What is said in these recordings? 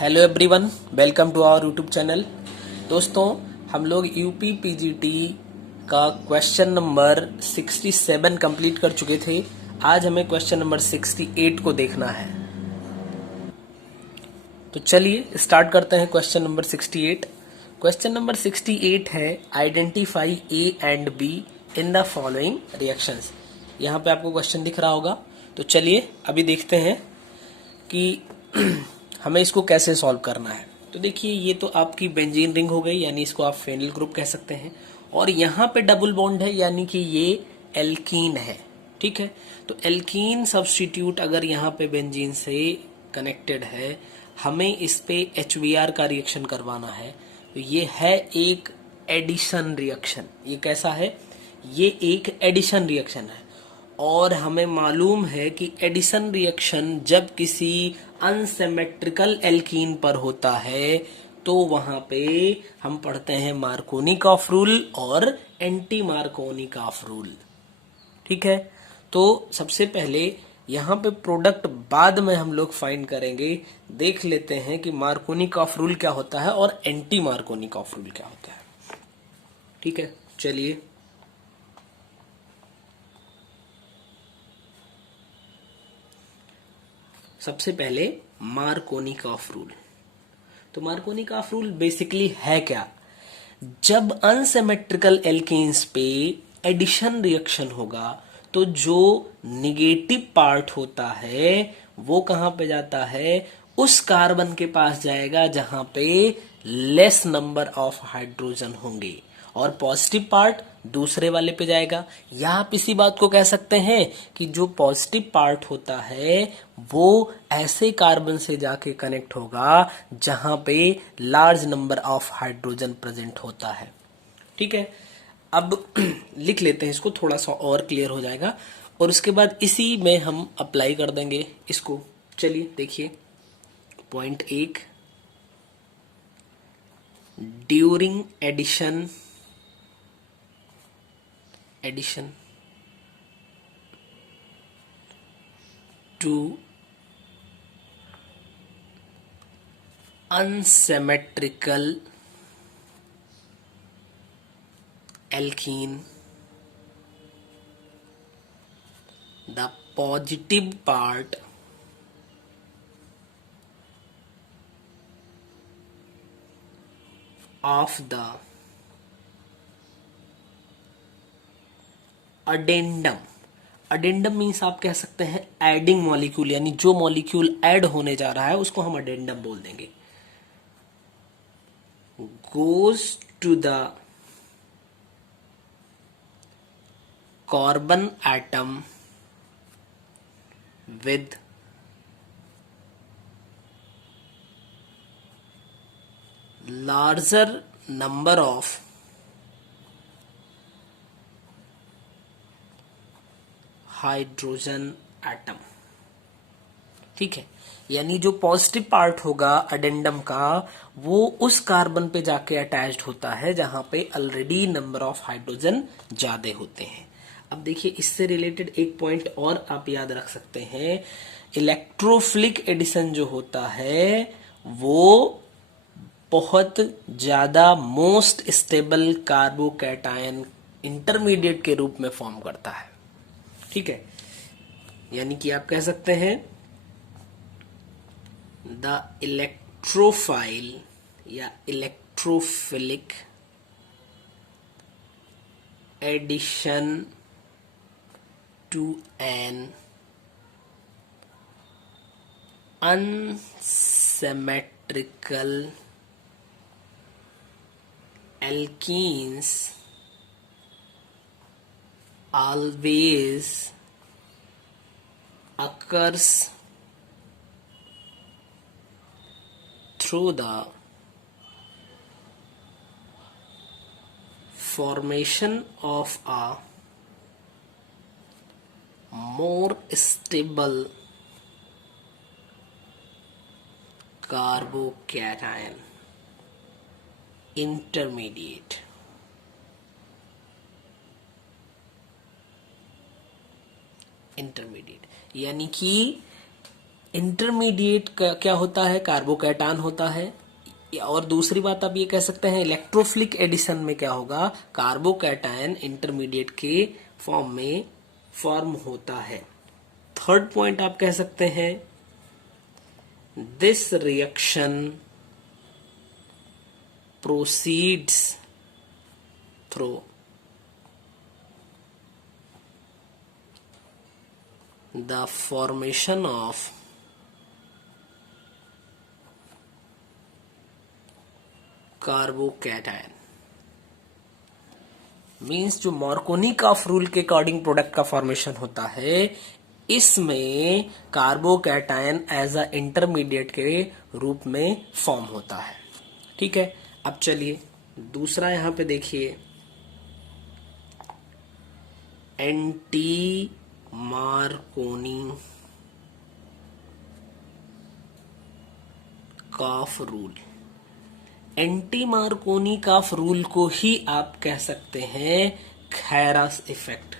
Hello everyone, welcome to our YouTube channel. दोस्तों, हम लोग यूपी पीजीटी का क्वेश्चन नंबर 67 कंप्लीट कर चुके थे। आज हमें क्वेश्चन नंबर 68 को देखना है। तो चलिए स्टार्ट करते हैं क्वेश्चन नंबर 68। क्वेश्चन नंबर 68 है identify A and be in the following reactions. यहाँ पे आपको क्वेश्चन दिख रहा होगा। तो चलिए अभी देखते हैं कि हमें इसको कैसे सॉल्व करना है। तो देखिए, ये तो आपकी बेंजीन रिंग हो गई, यानी इसको आप फेनिल ग्रुप कह सकते हैं। और यहाँ पे डबल बॉन्ड है, यानी कि ये एल्कीन है। ठीक है, तो एल्कीन सब्स्टिट्यूट अगर यहाँ पे बेंजीन से कनेक्टेड है, हमें इस पे HBr का रिएक्शन करवाना है। तो ये है एक एडिशन रिएक्शन। ये कैसा है? ये एक एडिशन रिएक्शन है। और हमें मालूम है कि एडिशन रिएक्शन जब किसी अनसिमेट्रिकल एल्कीन पर होता है तो वहां पे हम पढ़ते हैं मार्कोनिकॉफ रूल और एंटी मार्कोनिकॉफ रूल। ठीक है, तो सबसे पहले यहाँ पे प्रोडक्ट बाद में हम लोग फाइंड करेंगे। देख लेते हैं कि मार्कोनिकॉफ रूल क्या होता है और एंटी मार्कोनिकॉफ रूल क्या होता है। ठीक है, चलिए सबसे पहले मार्कोनिकॉफ रूल। तो मार्कोनिकॉफ रूल बेसिकली है क्या? जब अनसिमेट्रिकल एल्केन्स पे एडिशन रिएक्शन होगा तो जो निगेटिव पार्ट होता है वो कहां पे जाता है? उस कार्बन के पास जाएगा जहां पे लेस नंबर ऑफ हाइड्रोजन होंगे, और पॉजिटिव पार्ट दूसरे वाले पे जाएगा। या आप इसी बात को कह सकते हैं कि जो पॉजिटिव पार्ट होता है वो ऐसे कार्बन से जाके कनेक्ट होगा जहां पे large number of hydrogen present होता है। ठीक है, अब लिख लेते हैं इसको, थोड़ा सा और क्लियर हो जाएगा। और उसके बाद इसी में हम अप्लाई कर देंगे इसको। चलिए देखिए, point 1, during addition to unsymmetrical alkene, the positive part of the addendum. Addendum means आप कह सकते हैं एडिंग मॉलिक्यूल, यानी जो मॉलिक्यूल ऐड होने जा रहा है उसको हम अडेंडम बोल देंगे। Goes to the carbon atom with larger number of hydrogen atom. ठीक है, यानी जो पॉजिटिव पार्ट होगा अडेंडम का वो उस कार्बन पे जाके अटैच्ड होता है जहां पे ऑलरेडी नंबर ऑफ हाइड्रोजन ज्यादा होते हैं। अब देखिए, इससे रिलेटेड एक पॉइंट और आप याद रख सकते हैं। इलेक्ट्रोफिलिक एडिशन जो होता है वो बहुत ज्यादा मोस्ट स्टेबल कार्बोकैटायन इंटरमीडिएट के रूप में फॉर्म करता है। ठीक है, यानी कि आप कह सकते हैं द इलेक्ट्रोफाइल या electrophilic addition to an unsymmetrical alkenes always occurs through the formation of a more stable carbocation intermediate। यानी कि इंटरमीडिएट क्या होता है, कार्बोकैटान होता है। और दूसरी बात आप ये कह सकते हैं इलेक्ट्रोफिलिक एडिशन में क्या होगा, कार्बोकैटायन इंटरमीडिएट के फॉर्म में फॉर्म होता है। थर्ड पॉइंट आप कह सकते हैं this reaction proceeds through the formation of carbocation. Means जो मार्कोनिकॉफ रूल के अकॉर्डिंग प्रोडक्ट का फॉर्मेशन होता है, इसमें कार्बोकैटायन एज अ इंटरमीडिएट के रूप में फॉर्म होता है। ठीक है, अब चलिए दूसरा यहां पे देखिए, एंटी मार्कोनी कॉफ रूल। एंटी मार्कोनी कॉफ रूल को ही आप कह सकते हैं खैरास इफेक्ट।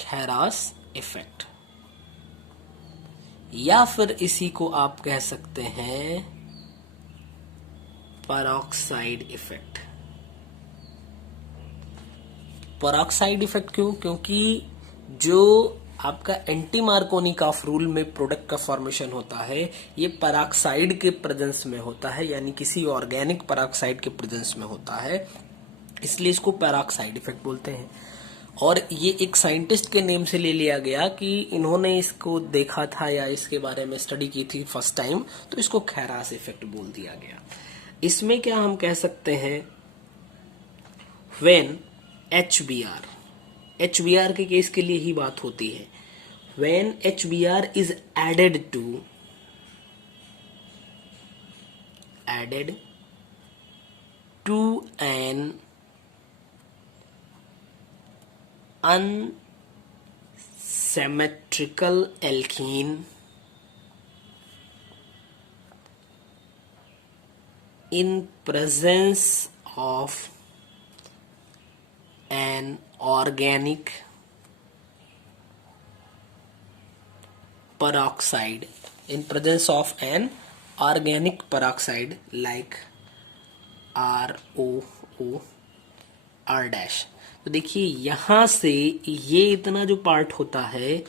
खैरास इफेक्ट, या फिर इसी को आप कह सकते हैं पेरोक्साइड इफेक्ट। पेरोक्साइड इफेक्ट क्यों? क्योंकि जो आपका एंटी मार्कोनी कॉफ रूल में प्रोडक्ट का फॉर्मेशन होता है, ये पेरोक्साइड के प्रेजेंस में होता है, यानी किसी ऑर्गेनिक पेरोक्साइड के प्रेजेंस में होता है, इसलिए इसको पेरोक्साइड इफेक्ट बोलते हैं। और ये एक साइंटिस्ट के नेम से ले लिया गया कि इन्होंने इसको देखा था या इसके बारे में स्टडी की थी फर्स्ट टाइम, तो इसको खैरास इफेक्ट बोल दिया गया। इसमें क्या हम कह सकते हैं, व्हेन HBr के केस के लिए ही बात होती है, when HBr is added to an unsymmetrical alkene in presence of an organic peroxide, in presence of an organic peroxide like ROO R-। तो देखिए यहां से ये इतना जो पार्ट होता है,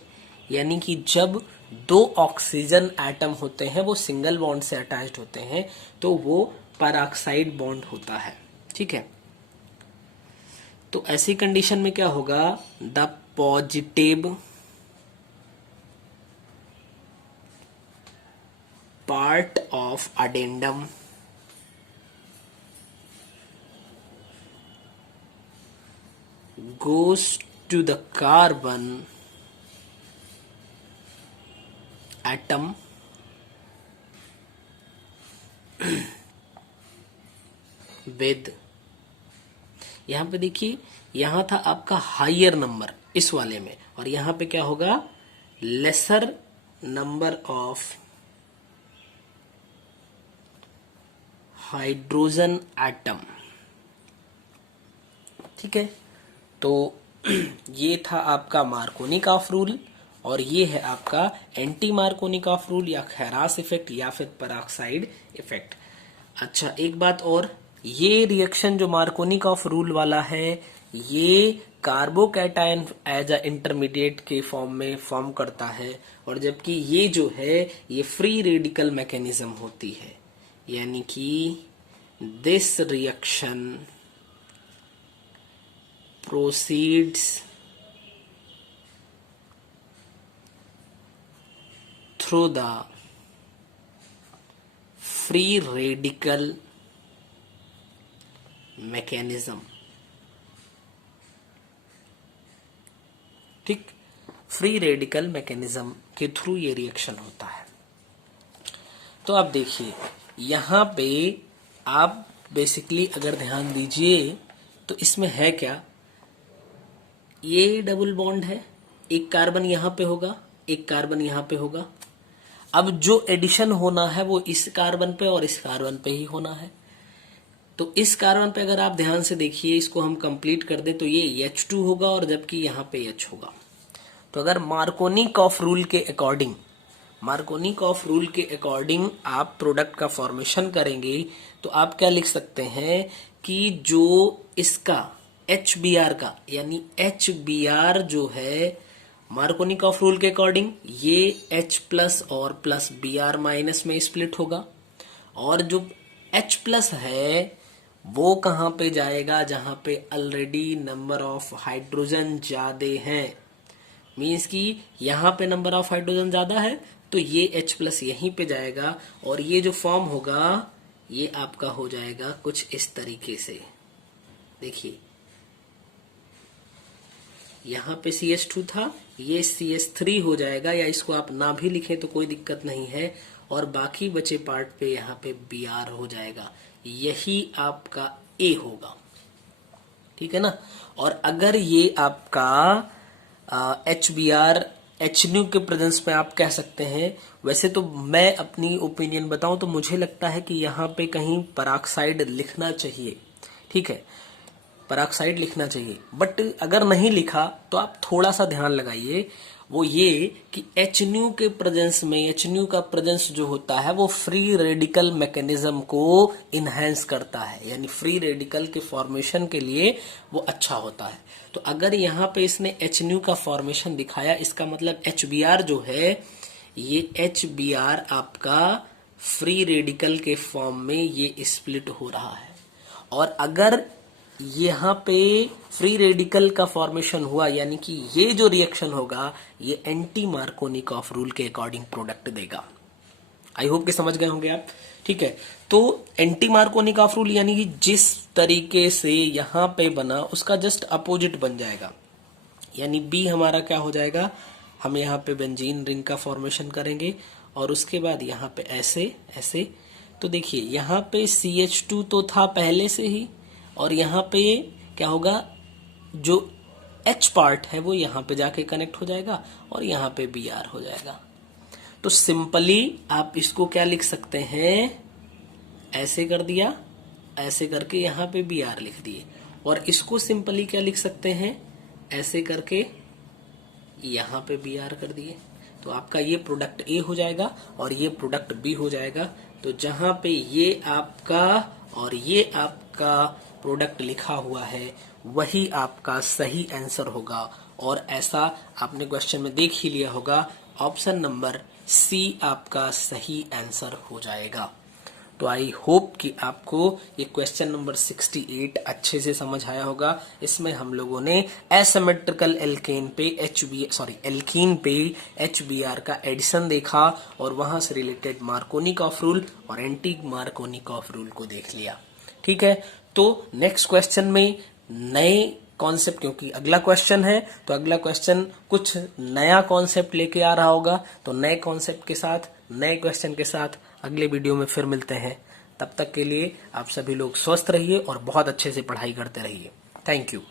यानी कि जब दो ऑक्सीजन एटम होते हैं वो सिंगल बॉन्ड से अटैच्ड होते हैं, तो वो पेरोक्साइड बॉन्ड होता है। ठीक है, तो ऐसी कंडीशन में क्या होगा, the positive part of addendum goes to the carbon atom with, यहां पे देखिए यहां था आपका हायर नंबर इस वाले में, और यहां पे क्या होगा, laser number of hydrogen atom. ठीक है, तो ये था आपका मार्कोनी कॉफ रूल, और ये है आपका एंटी मार्कोनी कॉफ रूल या खैरास इफेक्ट या फिर पेरोक्साइड इफेक्ट। अच्छा, एक बात और, ये रिएक्शन जो मार्कोनी कॉफ रूल वाला है, ये कार्बोकैटायन एज अ इंटरमीडिएट के फॉर्म में फॉर्म करता है, और जबकि ये जो है ये फ्री रेडिकल मैकेनिज्म होती है, यानी कि this reaction proceeds through the free radical mechanism। ठीक, फ्री रेडिकल मैकेनिज्म के थ्रू ये रिएक्शन होता है। तो आप देखिए यहां पे आप बेसिकली अगर ध्यान दीजिए तो इसमें है क्या, ये डबल बॉन्ड है, एक कार्बन यहां पे होगा, एक कार्बन यहां पे होगा। अब जो एडिशन होना है वो इस कार्बन पे और इस कार्बन पे ही होना है। तो इस कार्बन पे अगर आप ध्यान से देखिए, इसको हम कंप्लीट कर दें तो ये H2 होगा, और जबकि यहां पे H होगा। तो अगर मार्कोनी-कॉफ रूल के अकॉर्डिंग आप प्रोडक्ट का फॉर्मेशन करेंगे तो आप क्या लिख सकते हैं कि जो इसका HBr का यानी HBr जो है मार्कोनी-कॉफ रूल के अकॉर्डिंग ये H प्लस और प्लस Br माइनस में स्प्लिट होगा, और जो H प्लस है वो कहां पे जाएगा, जहां पे ऑलरेडी नंबर ऑफ हाइड्रोजन ज्यादा हैं। मीन्स कि यहां पे नंबर ऑफ हाइड्रोजन ज्यादा है तो ये H प्लस यहीं पे जाएगा, और ये जो फॉर्म होगा ये आपका हो जाएगा कुछ इस तरीके से। देखिए यहां पे CH2 था, ये CH3 हो जाएगा, या इसको आप ना भी लिखें तो कोई दिक्कत नहीं है, और बाकी बचे पार्ट पे यहाँ पे Br हो जाएगा। यही आपका A होगा, ठीक है ना। और अगर ये आपका HBr HNu के प्रेजेंस में आप कह सकते हैं, वैसे तो मैं अपनी ओपिनियन बताऊं तो मुझे लगता है कि यहाँ पे कहीं पेरोक्साइड लिखना चाहिए, ठीक है, पेरोक्साइड लिखना चाहिए। बट अगर नहीं लिखा तो आप थोड़ा सा ध्यान लगाइए, वो ये कि HNu के प्रेजेंस में HNu का प्रेजेंस जो होता है वो फ्री रेडिकल मैकेनिज्म को इनहेंस करता है, यानी फ्री रेडिकल के फॉर्मेशन के लिए वो अच्छा होता है। तो अगर यहाँ पे इसने HNu का फॉर्मेशन दिखाया, इसका मतलब HBr जो है ये HBr आपका फ्री रेडिकल के फॉर्म में ये स्प्लिट हो रहा है। और अगर यहाँ पे फ्री रेडिकल का फॉर्मेशन हुआ, यानी कि ये जो रिएक्शन होगा ये एंटी मार्कोनी-कॉफ रूल के अकॉर्डिंग प्रोडक्ट देगा। आई होप कि समझ गए होंगे आप, ठीक है। तो एंटी मार्कोनी-कॉफ रूल यानी कि जिस तरीके से यहाँ पे बना उसका जस्ट अपोजिट बन जाएगा, यानी बी हमारा क्या हो जाएगा, हम यहाँ पे बेंजीन रिंग का फॉर्मेशन करेंगे और उसके बाद यहाँ पे ऐसे ऐसे। तो देखिए यहाँ पे CH2 तो था पहले से ही, और यहाँ पे क्या होगा, जो H पार्ट है वो यहाँ पे जाके कनेक्ट हो जाएगा और यहाँ पे Br हो जाएगा। तो सिंपली आप इसको क्या लिख सकते हैं, ऐसे कर दिया, ऐसे करके यहाँ पे Br लिख दिए, और इसको सिंपली क्या लिख सकते हैं, ऐसे करके यहाँ पे Br कर दिए। तो आपका ये प्रोडक्ट A हो जाएगा और ये प्रोडक्ट B हो जाएगा। तो जहां पे ये आपका और ये आपका प्रोडक्ट लिखा हुआ है वही आपका सही आंसर होगा, और ऐसा आपने क्वेश्चन में देख ही लिया होगा, ऑप्शन नंबर C आपका सही आंसर हो जाएगा। तो आई होप कि आपको ये क्वेश्चन नंबर 68 अच्छे से समझ आया होगा। इसमें हम लोगों ने एसिमेट्रिकल एल्केन पे एल्कीन पे HBr का एडिशन देखा, और वहां से रिलेटेड मार्कोनी-कॉफ रूल और एंटी मार्कोनी-कॉफ रूल को देख लिया, ठीक है। तो नेक्स्ट क्वेश्चन में नए कॉन्सेप्ट, क्योंकि अगला क्वेश्चन है तो अगला क्वेश्चन कुछ नया कॉन्सेप्ट लेके आ रहा होगा, तो नए कॉन्सेप्ट के साथ नए क्वेश्चन के साथ अगले वीडियो में फिर मिलते हैं। तब तक के लिए आप सभी लोग स्वस्थ रहिए और बहुत अच्छे से पढ़ाई करते रहिए। Thank you.